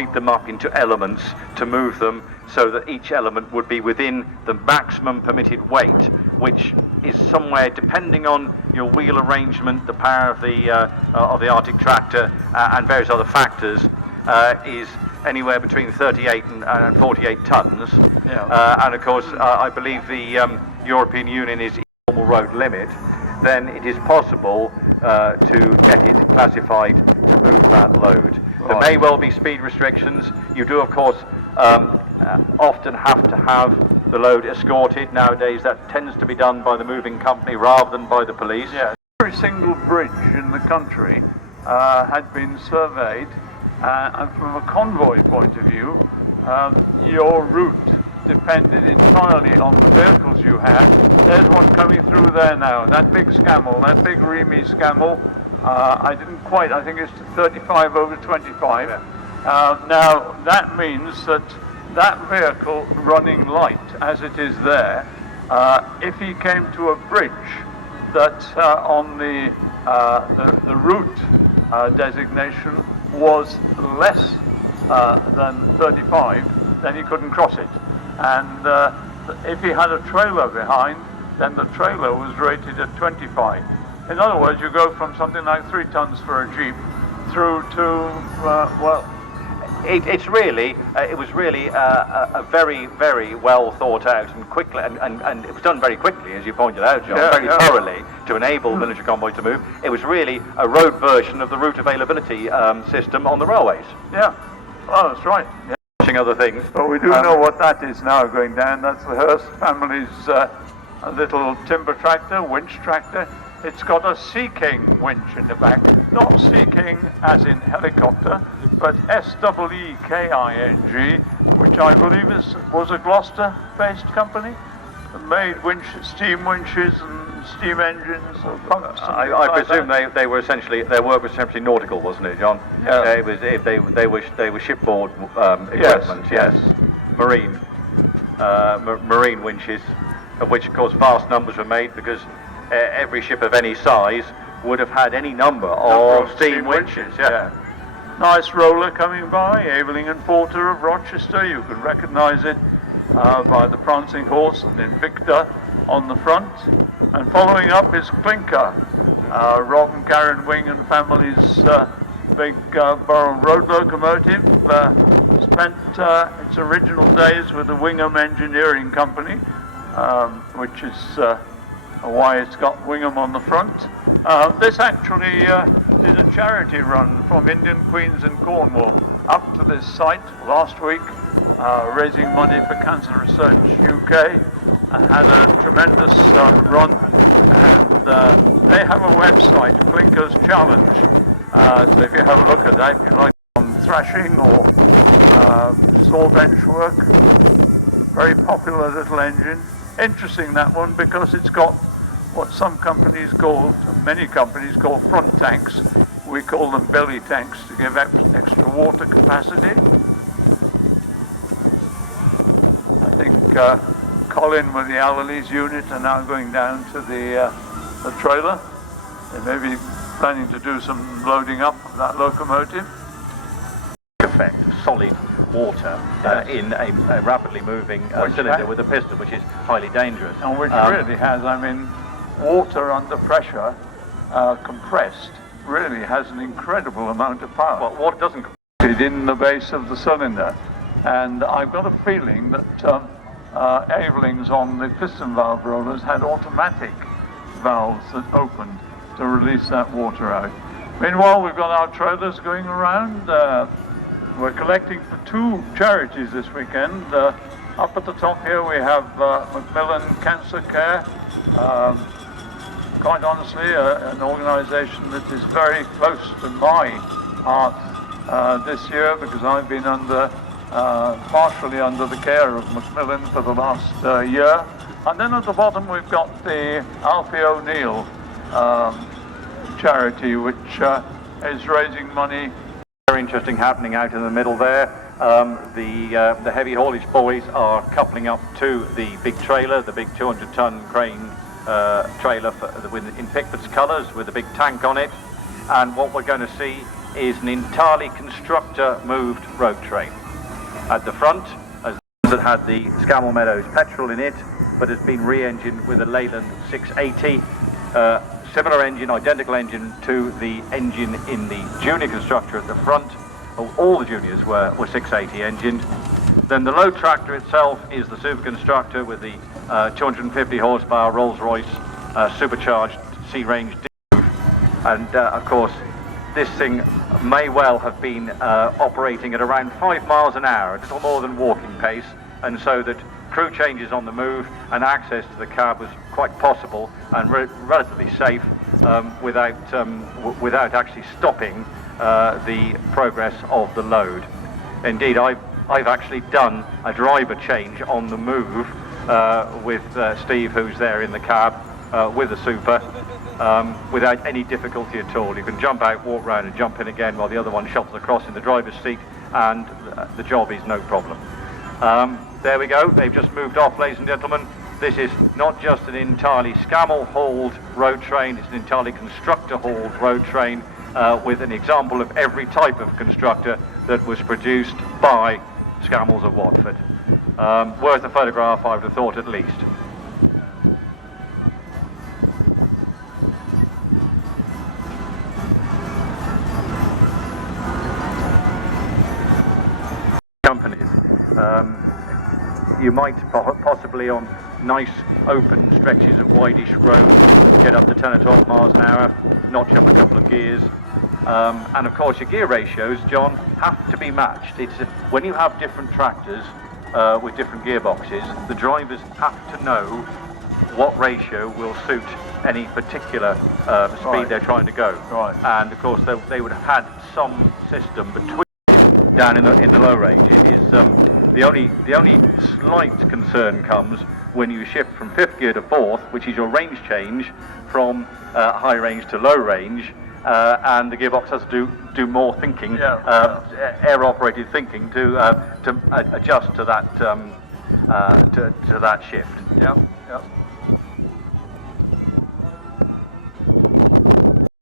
divide them up into elements to move them so that each element would be within the maximum permitted weight, which is somewhere, depending on your wheel arrangement, the power of the Arctic tractor, and various other factors, is anywhere between 38 and 48 tons. Yeah. And of course, I believe the European Union is normal road limit. Then it is possible to get it classified to move that load. Right. There may well be speed restrictions. You do, of course, often have to have the load escorted. Nowadays, that tends to be done by the moving company rather than by the police. Yeah. Every single bridge in the country had been surveyed, and from a convoy point of view, your route depended entirely on the vehicles you had. There's one coming through there now, that big Scammell, that big Remy Scammell. I think it's 35 over 25. Yeah. Now, that means that vehicle running light, as it is there, if he came to a bridge that on the route designation was less than 35, then he couldn't cross it. And if he had a trailer behind, then the trailer was rated at 25. In other words, you go from something like 3 tons for a Jeep through to, it was really a very, very well thought out and quickly, and it was done very quickly, as you pointed out, John, very thoroughly, to enable military convoys to move. It was really a road version of the route availability system on the railways. Yeah, well, that's right. Yeah. Other things. But we do know what that is now going down. That's the Hearst family's little timber tractor, winch tractor. It's got a Sea King winch in the back. Not Sea King as in helicopter, but SEEKING, which I believe was a Gloucester-based company that made steam winches and steam engines or pumps. I presume they were essentially, their work was essentially nautical, wasn't it, John? Yeah. They were shipboard equipment. Yes. Marine winches, of which of course vast numbers were made, because every ship of any size would have had any number of steam winches. Yeah. Nice roller coming by, Aveling and Porter of Rochester. You can recognise it by the prancing horse and Invicta on the front. And following up is Clinker, Rob and Karen Wing and family's big Borough Road locomotive. Spent its original days with the Wingham Engineering Company, which is why it's got Wingham on the front. This actually did a charity run from Indian Queens in Cornwall up to this site last week, raising money for Cancer Research UK, and had a tremendous run. And they have a website, Clinker's Challenge. So if you have a look at that, if you like on thrashing or saw bench work, very popular little engine. Interesting, that one, because it's got what some companies call, many companies call front tanks. We call them belly tanks to give extra water capacity. I think Colin with the Allalees unit are now going down to the trailer. They may be planning to do some loading up of that locomotive. Effect of solid water in a rapidly moving cylinder with a piston, which is highly dangerous. And which really has, I mean, water under pressure, compressed, really has an incredible amount of power. Well, water doesn't in the base of the cylinder, and I've got a feeling that Avelings on the piston valve rollers had automatic valves that opened to release that water out. Meanwhile, we've got our trailers going around. We're collecting for 2 charities this weekend. Up at the top here we have Macmillan Cancer Care. Quite honestly, an organisation that is very close to my heart this year, because I've been partially under the care of Macmillan for the last year. And then at the bottom we've got the Alfie O'Neill charity, which is raising money. Very interesting happening out in the middle there. The heavy haulage boys are coupling up to the big trailer, the big 200-ton crane trailer in Pickford's colours with a big tank on it. And what we're going to see is an entirely constructor-moved road train. At the front, as it had the Scammell Meadows petrol in it, but has been re-engined with a Leyland 680. Similar engine, identical engine to the engine in the junior constructor at the front. All the juniors were 680 engined. Then the load tractor itself is the super constructor with the 250 horsepower Rolls-Royce supercharged C-range D-move. And of course, this thing may well have been operating at around 5 miles an hour, a little more than walking pace, and so that crew changes on the move and access to the cab was quite possible and relatively safe without actually stopping the progress of the load. Indeed, I've actually done a driver change on the move with Steve, who's there in the cab with the super, without any difficulty at all. You can jump out, walk around and jump in again while the other one shuffles across in the driver's seat, and the job is no problem. There we go, they've just moved off, ladies and gentlemen. This is not just an entirely Scammell-hauled road train, it's an entirely constructor-hauled road train with an example of every type of constructor that was produced by Scammells of Watford. Worth a photograph, I would have thought, at least. Companies. You might possibly on nice open stretches of wideish road get up to 10 or 12 miles an hour, notch up a couple of gears. And of course your gear ratios, John, have to be matched. When you have different tractors with different gearboxes, the drivers have to know what ratio will suit any particular speed they're trying to go. Right. And of course they would have had some system between down in the low range. It is the only slight concern comes when you shift from 5th gear to 4th, which is your range change from high range to low range, and the gearbox has to do more thinking, air-operated thinking to adjust to that to that shift. Yeah.